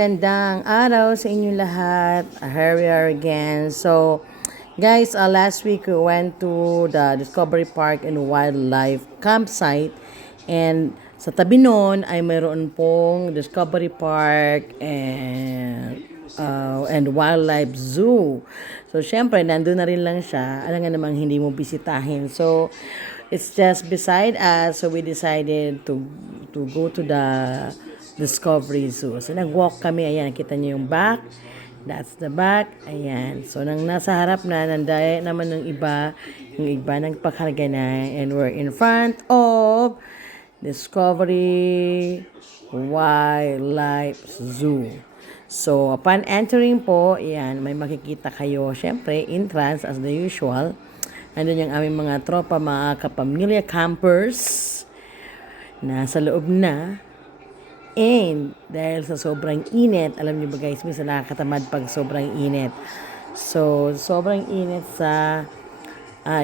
magandang araw sa inyo lahat. Here we are again. So, guys, last week we went to the Discovery Park and Wildlife Campsite. And sa tabi noon ay mayroon pong Discovery Park and Wildlife Zoo. So, syempre, nandun na rin lang siya. Alam nga namang hindi mo bisitahin. So, it's just beside us. So, we decided to go to the Discovery Zoo. So, nag-walk kami. Ayan, nakita niyo yung back. That's the back. Ayan. So, nang nasa harap na, nandaya naman ng iba. Yung iba nagpakarga na. And we're in front of Discovery Wildlife Zoo. So, upon entering po, ayan, may makikita kayo. Siyempre, entrance as the usual. Andun yung aming mga tropa, mga kapamilya campers. Nasa loob na. And dahil sa sobrang init, alam niyo ba guys, minsan nakakatamad pag sobrang init. So, sobrang init sa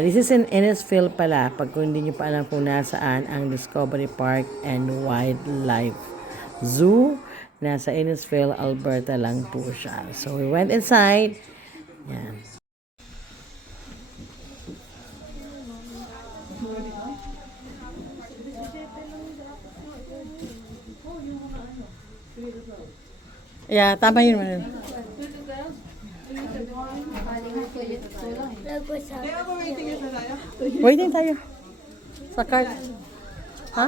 this is in Innisfil pala, pag kung hindi niyo pa alam kung nasaan ang Discovery Park and Wildlife Zoo. Nasa Innisfil, Alberta lang po siya. So, we went inside. Yan. Yeah, tama yun man. Waiting tayo. Sa cart. Ha?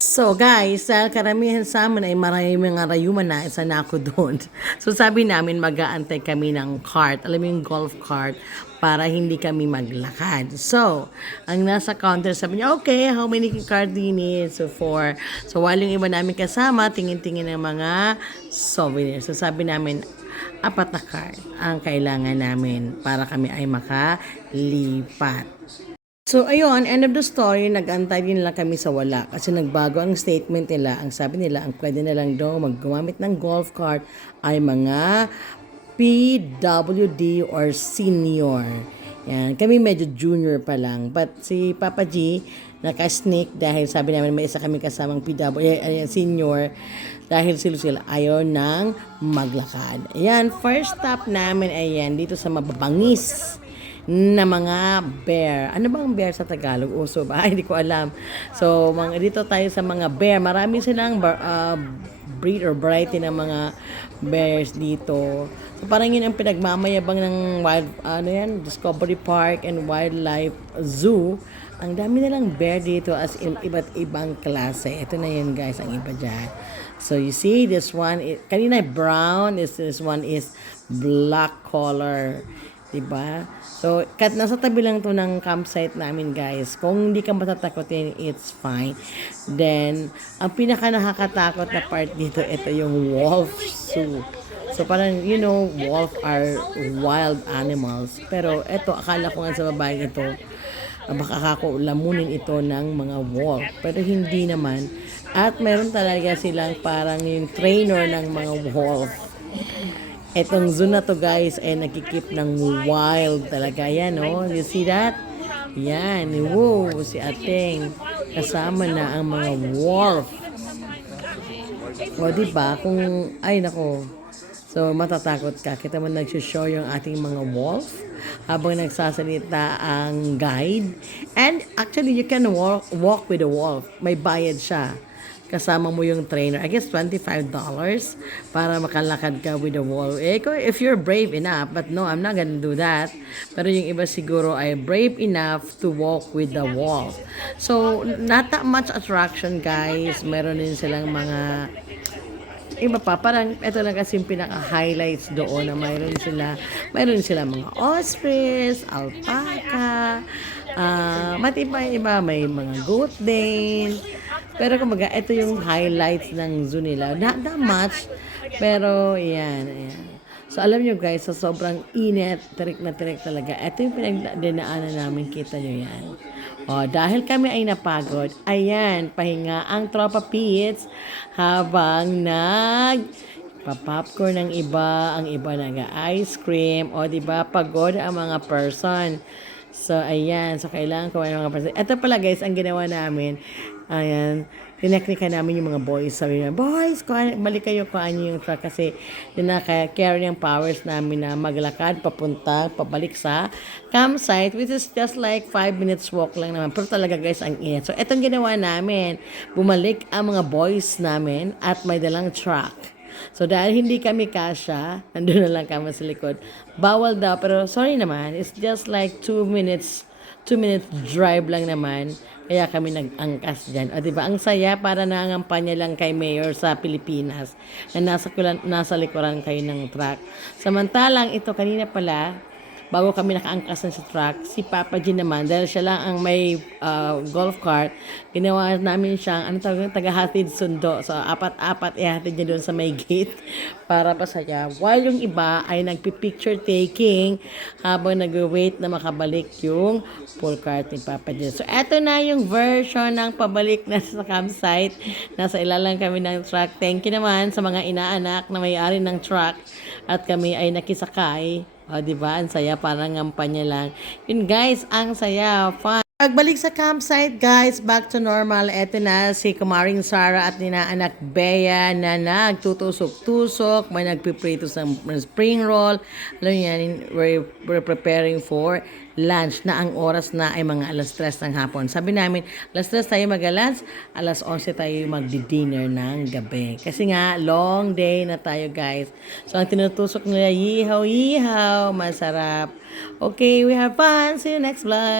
So guys, karamihan sa amin ay maraming mga rayuman na isa na ako doon. So sabi namin mag-aantay kami ng cart, alam mo yung golf cart, para hindi kami maglakad. So, ang nasa counter sabi niya, okay, how many card do you need? So, 4. So, while yung iba namin kasama, tingin-tingin ng mga souvenirs. So, sabi namin, 4 na card ang kailangan namin para kami ay makalipat. So, ayun, end of the story, nag-antay din lang kami sa wala kasi nagbago ang statement nila. Ang sabi nila, ang pwede na lang daw maggumamit ng golf cart ay mga PWD or senior. Yan. Kami medyo junior pa lang. But si Papa G, naka-sneak dahil sabi namin may isa kami kasamang PWD, senior, dahil sila ayaw nang maglakad. Ayan, first stop namin, ayan, dito sa mababangis na mga bear. Ano bang bear sa Tagalog? Uso ba? Hindi ko alam. So, dito tayo sa mga bear. Marami silang breed or variety ng mga bears dito. So, parang yun ang pinagmamayabang ng Discovery Park and Wildlife Zoo. Ang dami nilang bear dito as in iba't ibang klase. Ito na yun guys, ang iba dyan. So, you see, this one, kanina brown, this one is black color. Diba? So, nasa tabi lang to ng campsite namin, guys. Kung hindi ka matatakotin, it's fine. Then, ang pinaka nakakatakot na part dito, ito yung wolf zoo. So, parang, you know, wolf are wild animals. Pero, ito, akala ko nga sa babaeng ito, baka kakulamunin ito ng mga wolf. Pero, hindi naman. At meron talaga silang parang yung trainer ng mga wolf. Etong zoo na to guys ay nagkikip ng wild talaga. Yan oh, you see that? Yan, wow, si Ateng kasama na ang mga wolf. O diba, kung, ay nako, so matatakot ka. Kita mo nagsishow yung ating mga wolf habang nagsasalita ang guide. And actually, you can walk with a wolf. May bayad siya. Kasama mo yung trainer. I guess $25 para makalakad ka with the wolf. If you're brave enough, but no, I'm not gonna do that. Pero yung iba siguro ay brave enough to walk with the wolf. So, not that much attraction, guys. Meron din silang mga iba pa, parang ito lang kasi yung pinaka-highlights doon na mayroon sila mga ostrich, alpaca, matibay iba, may mga goat din. Pero kumbaga, ito yung highlights ng zoo nila. Not that much, pero yan. So, alam nyo guys, sa sobrang init, tirik na tirik talaga. Ito yung pinagdinaanan namin, kita nyo yan. O, dahil kami ay napagod, ayan, pahinga ang Tropa Pits habang popcorn ng iba, ang iba nag-ice cream, o diba, pagod ang mga person. So, ayan. So, kailangan kumain ng mga person. Ito pala guys, ang ginawa namin, ayan, tineknika namin yung mga boys. Sabi niya, boys, balik kayo, kuhaan niyo yung truck kasi dinaka-carry yung powers namin na maglakad, pabalik sa campsite, which is just like 5 minutes walk lang naman. Pero talaga guys, ang init. So, etong ginawa namin, bumalik ang mga boys namin at may dalang truck. So, dahil hindi kami kasya, nandun na lang kami sa likod. Bawal daw, pero sorry naman, it's just like 2 minutes drive lang naman. Kaya kami nag-angkas dyan. O, diba? Ang saya para nangangampanya lang kay Mayor sa Pilipinas na nasa likuran kayo ng truck. Samantalang ito kanina pala, bago kami nakaangkas sa truck, si Papa G naman, dahil siya lang ang may golf cart, ginawa namin siyang, tagahatid sundo. So, apat-apat ihatid niya doon sa may gate para pasaya. While yung iba ay nagpipicture taking habang nag-wait na makabalik yung full cart ni Papa G. So, eto na yung version ng pabalik na sa campsite. Nasa ilalang kami ng truck. Thank you naman sa mga inaanak na may-ari ng truck at kami ay nakisakay. O, diba? Ang saya, parang ngampanya lang. Yun, guys, ang saya. Fun. Pagbalik sa campsite, guys, back to normal. Eto na si Kumaring Sarah at ninaanak Bea na nagtutusok-tusok. May nagpiprito sa spring roll. Alam niyo yan, we're preparing for lunch na ang oras na ay mga alas 3 ng hapon. Sabi namin, alas 3 tayo mag-lunch, alas 11 tayo magdi-dinner ng gabi. Kasi nga, long day na tayo, guys. So, ang tinutusok nila, yihaw, masarap. Okay, we have fun. See you next vlog.